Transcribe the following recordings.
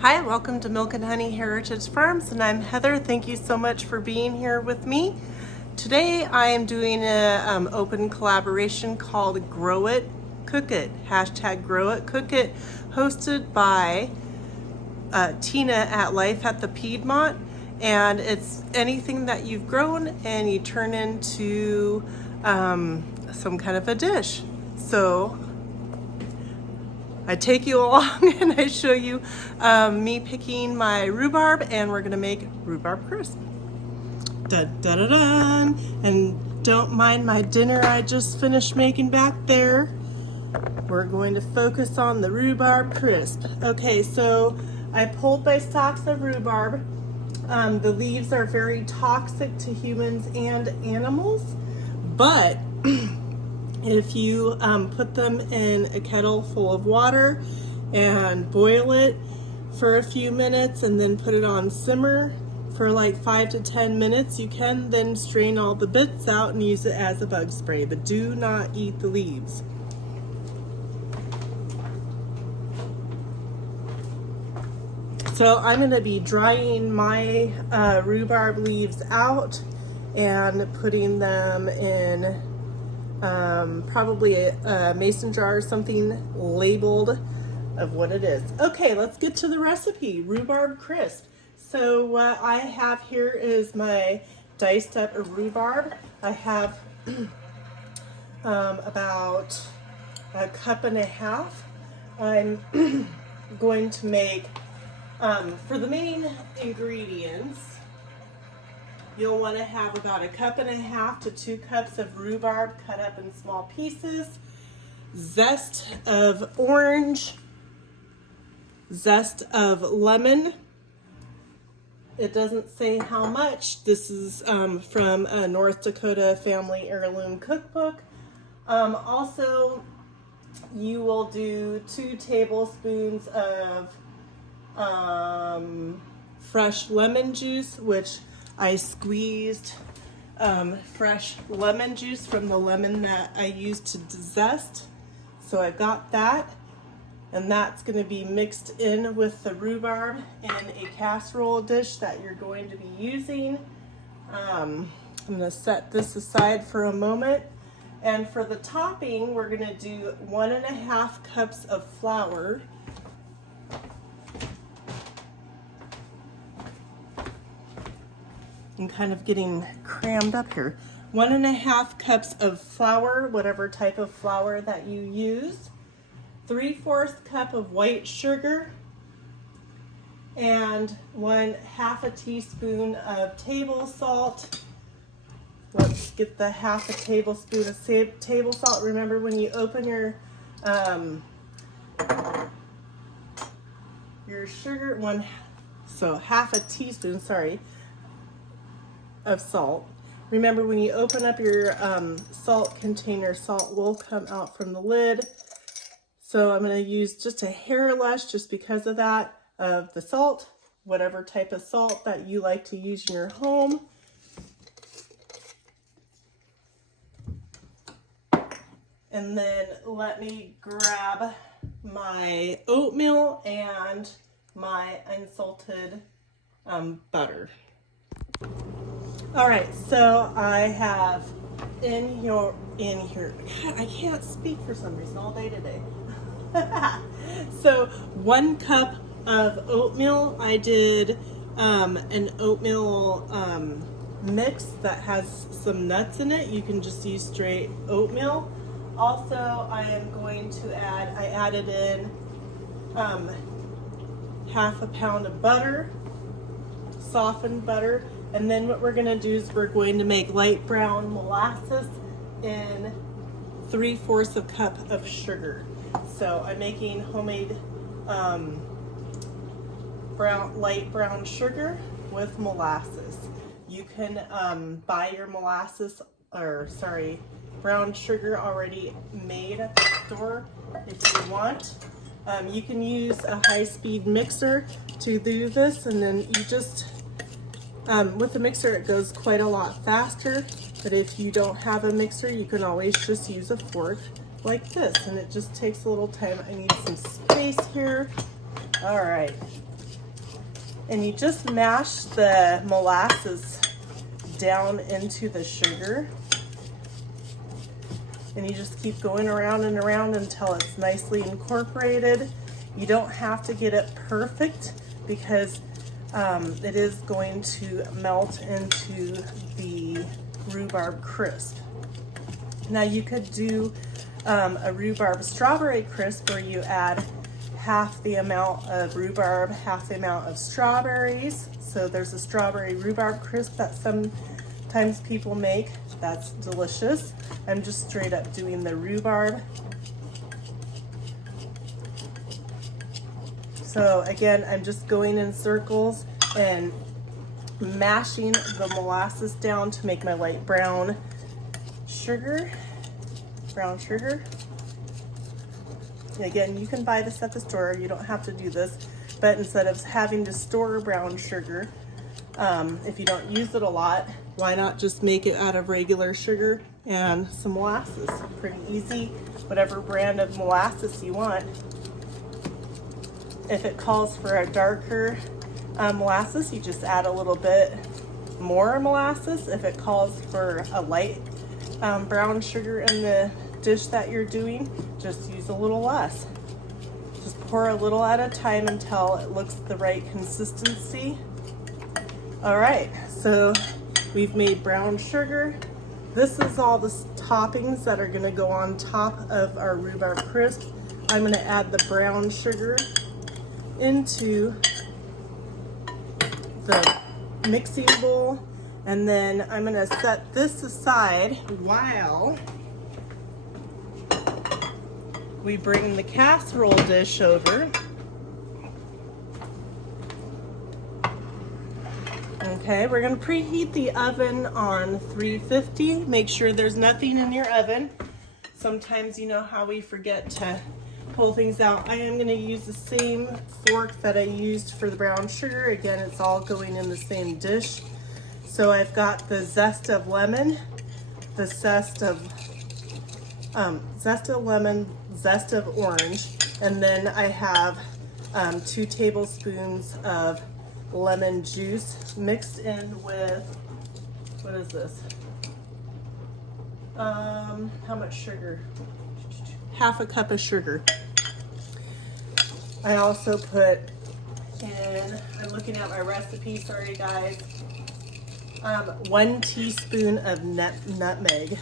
Hi, welcome to Milk and Honey Heritage Farms, and I'm Heather. Thank you so much for being here with me. Today I am doing an open collaboration called Grow It, Cook It, hashtag Grow It, Cook It, hosted by Tina at Life at the Piedmont, and it's anything that you've grown and you turn into some kind of a dish. So I take you along and I show you me picking my rhubarb, and we're gonna make rhubarb crisp. Dun, dun, dun, dun. And don't mind my dinner I just finished making back there. We're going to focus on the rhubarb crisp. Okay, so I pulled my stalks of rhubarb. The leaves are very toxic to humans and animals, but if you put them in a kettle full of water and boil it for a few minutes and then put it on simmer for like 5 to 10 minutes, you can then strain all the bits out and use it as a bug spray, but do not eat the leaves. So I'm going to be drying my rhubarb leaves out and putting them in probably a mason jar or something labeled of what it is. Okay, let's get to the recipe. Rhubarb crisp. So what I have here is my diced up rhubarb. I have about a cup and a half. I'm going to make, for the main ingredients, you'll want to have about a cup and a half to 2 cups of rhubarb cut up in small pieces, zest of orange, zest of lemon. It doesn't say how much. This is from a North Dakota Family Heirloom Cookbook. Also, you will do 2 tablespoons of fresh lemon juice, which I squeezed fresh lemon juice from the lemon that I used to zest. So I've got that, and that's going to be mixed in with the rhubarb in a casserole dish that you're going to be using. I'm going to set this aside for a moment. And for the topping, we're going to do 1.5 cups of flour. I'm kind of getting crammed up here. 1.5 cups of flour, whatever type of flour that you use. 3/4 cup of white sugar, and 1/2 teaspoon of table salt. Let's get the 1/2 tablespoon of table salt. Remember, when you open your sugar, 1/2 teaspoon, sorry, of salt. Remember, when you open up your salt container, salt will come out from the lid. So I'm going to use just a hair less, just because of that, of the salt, whatever type of salt that you like to use in your home. And then let me grab my oatmeal and my unsalted butter. All right, so I have in here, I can't speak for some reason all day today. So 1 cup of oatmeal. I did an oatmeal mix that has some nuts in it. You can just use straight oatmeal. Also, I am going to I added in 1/2 pound of butter, softened butter. And then what we're going to do is we're going to make light brown molasses in 3/4 cup of sugar. So I'm making homemade light brown sugar with molasses. You can buy your brown sugar already made at the store if you want. You can use a high-speed mixer to do this, and then you just with the mixer it goes quite a lot faster, but if you don't have a mixer, you can always just use a fork like this, and it just takes a little time. I need some space here. All right, And you just mash the molasses down into the sugar. And you just keep going around and around until it's nicely incorporated. You don't have to get it perfect because it is going to melt into the Rhubarb Crisp. Now you could do a rhubarb strawberry crisp where you add half the amount of rhubarb, half the amount of strawberries. So there's a strawberry rhubarb crisp that sometimes people make. That's delicious. I'm just straight up doing the rhubarb. So again, I'm just going in circles and mashing the molasses down to make my light brown sugar. Again, you can buy this at the store. You don't have to do this, but instead of having to store brown sugar, if you don't use it a lot, why not just make it out of regular sugar and some molasses? Pretty easy, whatever brand of molasses you want. If it calls for a darker molasses, you just add a little bit more molasses. If it calls for a light brown sugar in the dish that you're doing, just use a little less. Just pour a little at a time until it looks the right consistency. All right, so we've made brown sugar. This is all the toppings that are gonna go on top of our rhubarb crisp. I'm gonna add the brown sugar into the mixing bowl, and then I'm gonna set this aside while we bring the casserole dish over. Okay, we're gonna preheat the oven on 350. Make sure there's nothing in your oven. Sometimes you know how we forget to pull things out. I am gonna use the same fork that I used for the brown sugar. Again, it's all going in the same dish. So I've got the zest of lemon, the zest of lemon, zest of orange, and then I have 2 tablespoons of lemon juice mixed in with, what is this? How much sugar? Half a cup of sugar. I also put in, I'm looking at my recipe, sorry guys, 1 teaspoon of nutmeg.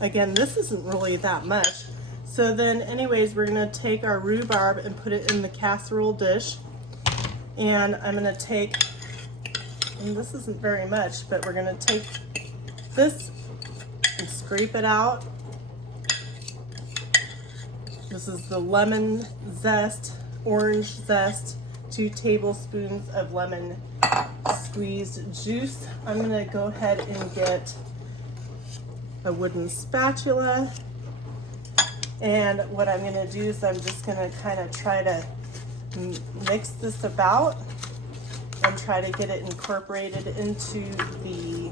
Again, this isn't really that much. So then anyways, we're gonna take our rhubarb and put it in the casserole dish. And I'm gonna take, and this isn't very much, but we're gonna take this and scrape it out. This is the lemon zest, orange zest, 2 tablespoons of lemon squeezed juice. I'm gonna go ahead and get a wooden spatula, and what I'm gonna do is I'm just gonna kind of try to mix this about and try to get it incorporated into the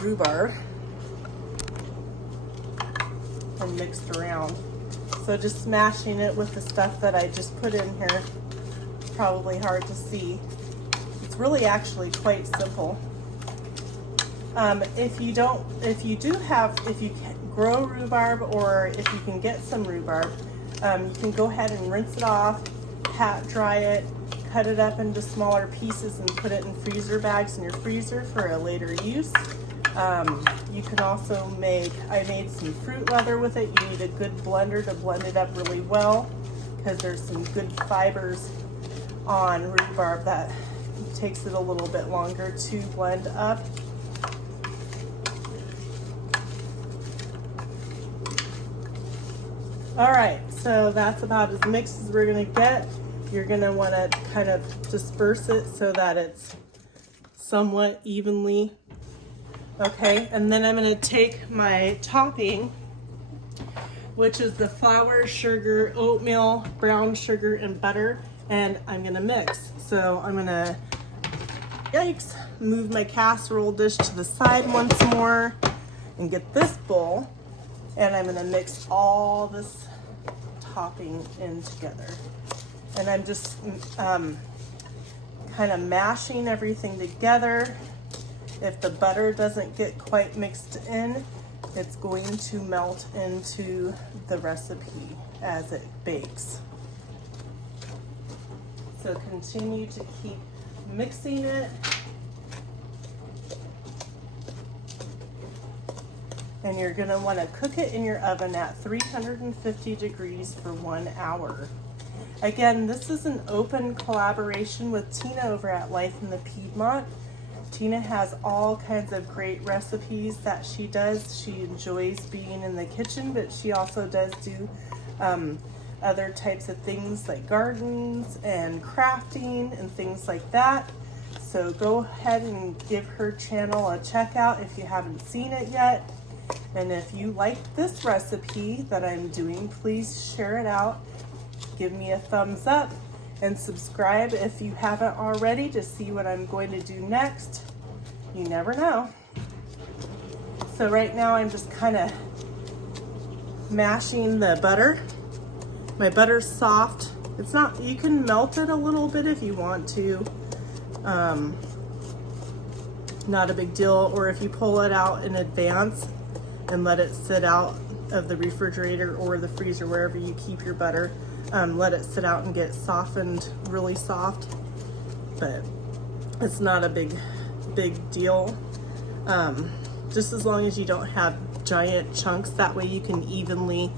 rhubarb and mixed around. So just smashing it with the stuff that I just put in here, probably hard to see. It's really actually quite simple. If you grow rhubarb, or if you can get some rhubarb, you can go ahead and rinse it off, pat dry it, cut it up into smaller pieces and put it in freezer bags in your freezer for a later use. You can also I made some fruit leather with it. You need a good blender to blend it up really well, because there's some good fibers on rhubarb that takes it a little bit longer to blend up. All right, so that's about as mixed as we're gonna get. You're gonna wanna kind of disperse it so that it's somewhat evenly. Okay, and then I'm gonna take my topping, which is the flour, sugar, oatmeal, brown sugar, and butter, and I'm gonna mix. So I'm gonna, yikes, move my casserole dish to the side once more. and get this bowl, and I'm gonna mix all this topping in together. And I'm just kind of mashing everything together. If the butter doesn't get quite mixed in, it's going to melt into the recipe as it bakes. So continue to keep mixing it. And you're gonna wanna cook it in your oven at 350 degrees for 1 hour. Again, this is an open collaboration with Tina over at Life in the Piedmont. Tina has all kinds of great recipes that she does. She enjoys being in the kitchen, but she also does do other types of things like gardens and crafting and things like that. So go ahead and give her channel a check out if you haven't seen it yet. And if you like this recipe that I'm doing, please share it out. Give me a thumbs up and subscribe if you haven't already to see what I'm going to do next. You never know. So right now I'm just kind of mashing the butter. My butter's soft. It's not, you can melt it a little bit if you want to. Not a big deal. Or if you pull it out in advance and let it sit out of the refrigerator or the freezer, wherever you keep your butter, let it sit out and get softened, really soft. But it's not a big deal. Just as long as you don't have giant chunks, that way you can evenly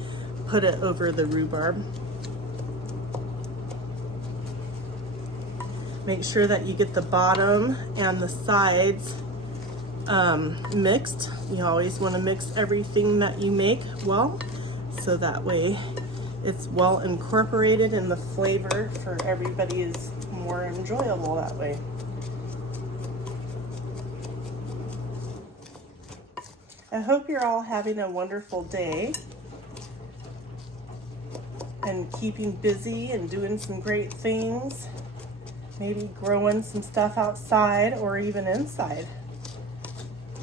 put it over the rhubarb. Make sure that you get the bottom and the sides mixed. You always want to mix everything that you make well, so that way it's well incorporated and the flavor for everybody is more enjoyable that way. I hope you're all having a wonderful day and keeping busy and doing some great things. Maybe growing some stuff outside or even inside.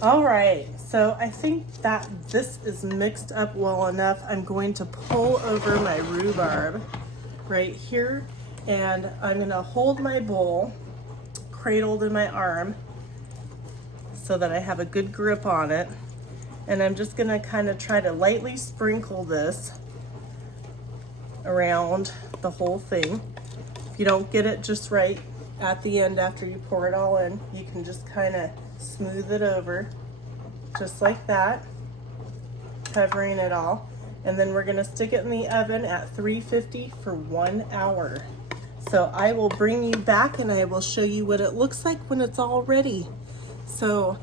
All right, so I think that this is mixed up well enough. I'm going to pull over my rhubarb right here, and I'm gonna hold my bowl cradled in my arm so that I have a good grip on it. And I'm just gonna kind of try to lightly sprinkle this around the whole thing. If you don't get it just right at the end after you pour it all in, you can just kind of smooth it over just like that, covering it all. And then we're gonna stick it in the oven at 350 for 1 hour. So I will bring you back and I will show you what it looks like when it's all ready. So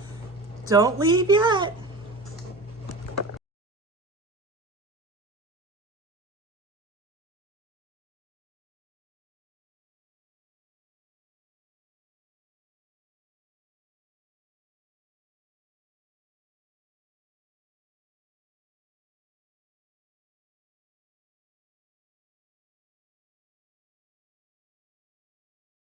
don't leave yet.